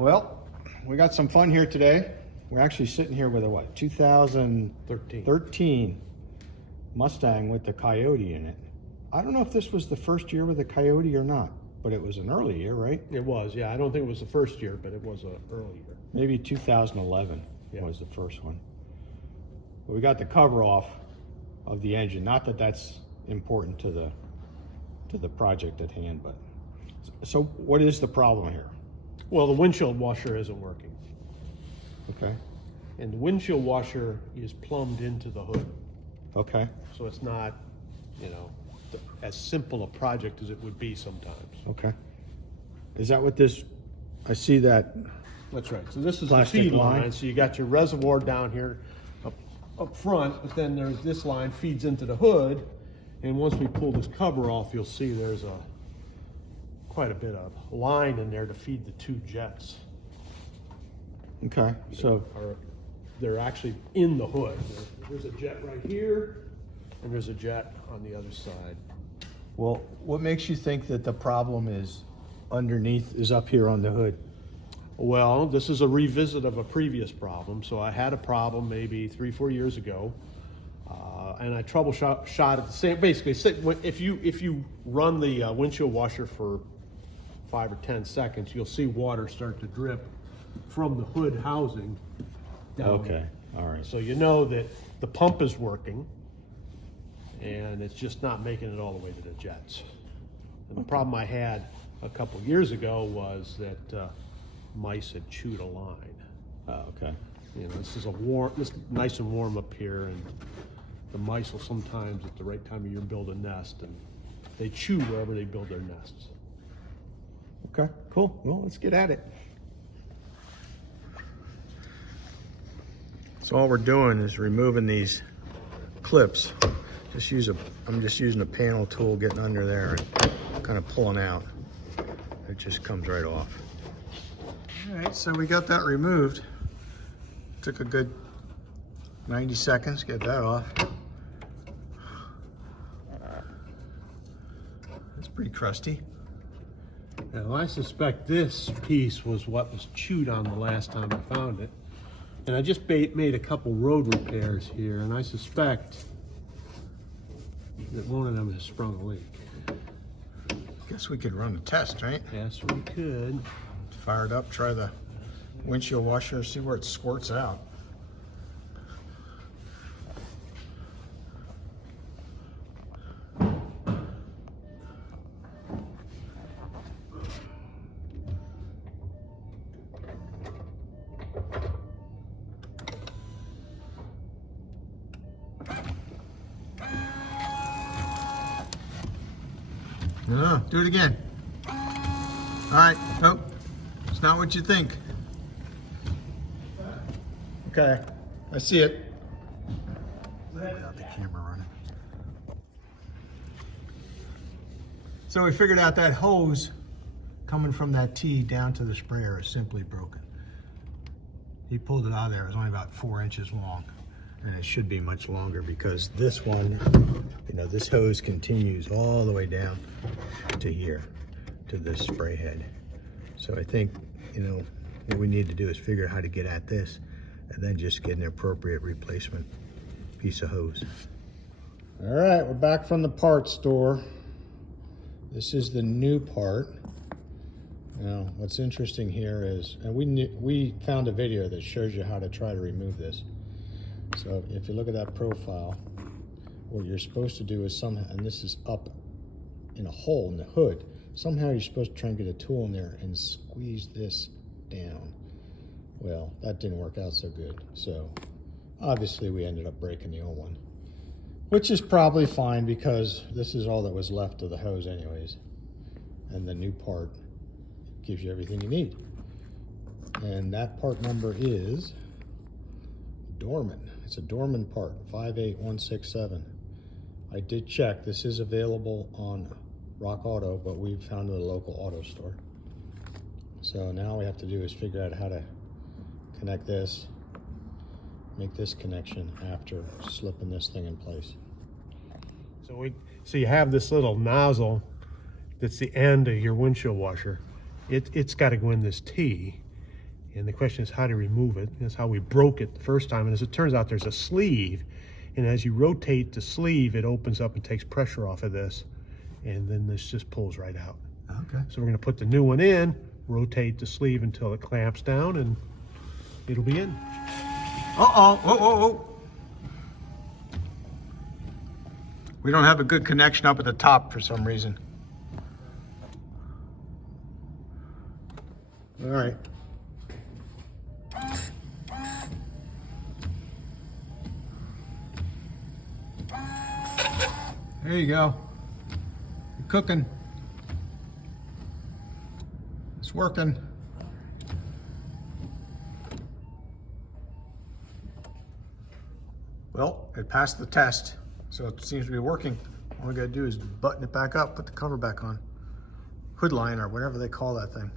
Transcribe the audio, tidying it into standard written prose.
Well, we got some fun here today. We're actually sitting here with a what, 2013 Mustang with the Coyote in it. I don't know if this was the first year with the Coyote or not, but it was an early year, right? It was, yeah. I don't think it was the first year, but it was an early year. Maybe 2011 was the first one. But we got the cover off of the engine. Not that that's important to the project at hand, but so what is the problem here? Well, the windshield washer isn't working. Okay. And the windshield washer is plumbed into the hood. Okay. So it's not, as simple a project as it would be sometimes. Okay. Is that what this, I see that. That's right. So this is the Plastic feed line. line. So you got your reservoir down here up front, but then there's this line feeds into the hood. And once we pull this cover off, you'll see there's quite a bit of line in there to feed the two jets. Okay. So they're actually in the hood. There's a jet right here, and there's a jet on the other side. well, what makes you think that the problem is up here on the hood? Well, this is a revisit of a previous problem. So I had a problem maybe 3-4 years ago, and I troubleshot it the same. Basically, if you run the windshield washer for 5 or 10 seconds, you'll see water start to drip from the hood housing down. Okay. All right. So you know that the pump is working, and it's just not making it all the way to the jets. And the problem I had a couple years ago was that mice had chewed a line. Oh, okay. This is nice and warm up here, and the mice will sometimes at the right time of year build a nest, and they chew wherever they build their nests. Okay, cool. Well, let's get at it. So all we're doing is removing these clips. I'm just using a panel tool, getting under there and kind of pulling out. It just comes right off. All right, so we got that removed. Took a good 90 seconds, get that off. It's pretty crusty. Now, I suspect this piece was what was chewed on the last time I found it. And I just made a couple road repairs here, and I suspect that one of them has sprung a leak. Guess we could run a test, right? Yes, we could. Fire it up, try the windshield washer, see where it squirts out. No, do it again. All right, nope, it's not what you think. Okay, I see it. Without the camera running. So we figured out that hose coming from that T down to the sprayer is simply broken. He pulled it out of there, it was only about 4 inches long. And it should be much longer because this one, this hose continues all the way down to here, to this spray head. So I think, what we need to do is figure out how to get at this and then just get an appropriate replacement piece of hose. All right, we're back from the parts store. This is the new part. Now, what's interesting here is, and we found a video that shows you how to try to remove this. So if you look at that profile, what you're supposed to do is somehow, and this is up in a hole in the hood, somehow you're supposed to try and get a tool in there and squeeze this down. Well, that didn't work out so good. So obviously we ended up breaking the old one, which is probably fine because this is all that was left of the hose anyways. And the new part gives you everything you need. And that part number is Dorman. It's a Dorman part, 58167. I did check, this is available on Rock Auto, but we found it at a local auto store. So now we have to do is figure out how to connect this, make this connection after slipping this thing in place. So you have this little nozzle that's the end of your windshield washer. It's got to go in this T, And the question is how to remove it. That's how we broke it the first time. And as it turns out, there's a sleeve. And as you rotate the sleeve, it opens up and takes pressure off of this. And then this just pulls right out. Okay. So we're going to put the new one in, rotate the sleeve until it clamps down, and it'll be in. Uh-oh, oh. We don't have a good connection up at the top for some reason. All right. There you go. You're cooking. It's working. Well, it passed the test, so it seems to be working. All we gotta do is button it back up, put the cover back on. Hood liner, whatever they call that thing.